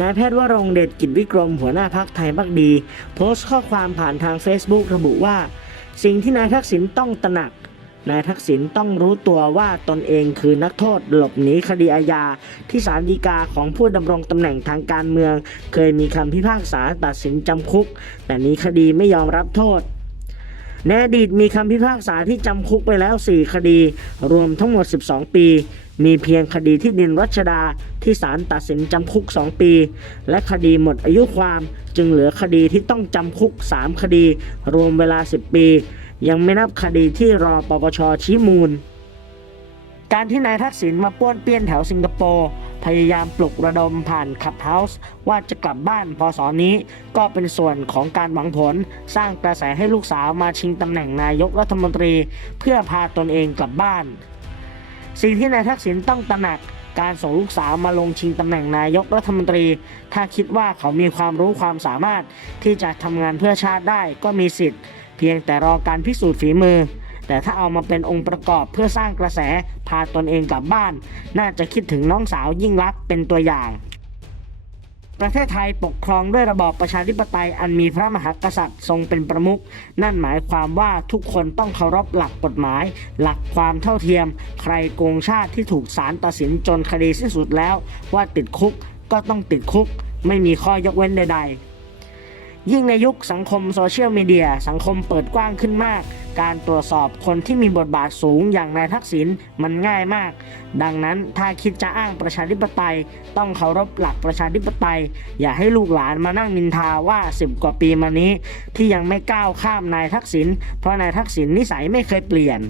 นายแพทย์วรงเดชกิจวิกรมหัวหน้าพักไทยพักดี โพสต์ข้อความผ่านทาง Facebook ระบุว่า สิ่งที่นายทักษิณต้องตระหนัก นายทักษิณต้องรู้ตัวว่าตนเองคือนักโทษหลบหนีคดีอาญา ที่ศาลฎีกาของผู้ดำรงตำแหน่งทางการเมือง เคยมีคำพิพากษาตัดสินจำคุก แต่นี้คดีไม่ยอมรับโทษ ในอดีตมีคำพิพากษาที่จำคุกไปแล้ว 4 คดี รวมทั้งหมด 12 ปี มีเพียงคดีที่ดินรัชดาที่ศาลตัดสินจำคุก 2 ปี และคดีหมดอายุความจึงเหลือคดีที่ต้องจำคุก 3 คดี รวมเวลา 10 ปี ยังไม่นับคดีที่รอปปชชี้มูล การที่นายทักษิณมาป้วนเปี้ยนแถวสิงคโปร์พยายามปลุกระดมผ่านขับเฮาส์ว่าจะกลับบ้านพอสอนนี้ ก็เป็นส่วนของการหวังผล สร้างกระแสให้ลูกสาวมาชิงตำแหน่งนายกรัฐมนตรี เพื่อพาตนเองกลับบ้าน สิ่งที่นายทักษิณต้องตระหนักการส่งลูกสาวมาลงชิงตำแหน่งนายกรัฐมนตรี ถ้าคิดว่าเขามีความรู้ความสามารถที่จะทำงานเพื่อชาติได้ก็มีสิทธิ์ เพียงแต่รอการพิสูจน์ฝีมือ แต่ถ้าเอามาเป็นองค์ประกอบเพื่อสร้างกระแสพาตนเองกลับบ้าน น่าจะคิดถึงน้องสาวยิ่งรักเป็นตัวอย่างประเทศไทยปกครองด้วยระบอบประชาธิปไตยอันมีพระมหากษัตริย์ทรงเป็นประมุข นั่นหมายความว่าทุกคนต้องเคารพหลักกฎหมาย หลักความเท่าเทียม ใครโกงชาติที่ถูกศาลตัดสินจนคดีสิ้นสุดแล้ว ว่าติดคุกก็ต้องติดคุก ไม่มีข้อยกเว้นใด ๆ ยิ่งในยุคสังคมโซเชียลมีเดียสังคมเปิดกว้างขึ้นมาก การตรวจสอบคนที่มีบทบาทสูงอย่างนายทักษิณมันง่ายมาก ดังนั้นถ้าคิดจะอ้างประชาธิปไตย ต้องเคารพหลักประชาธิปไตย อย่าให้ลูกหลานมานั่งนินทาว่า 10 กว่าปีมานี้ ที่ยังไม่ก้าวข้ามนายทักษิณเพราะนายทักษิณนิสัยไม่เคยเปลี่ยน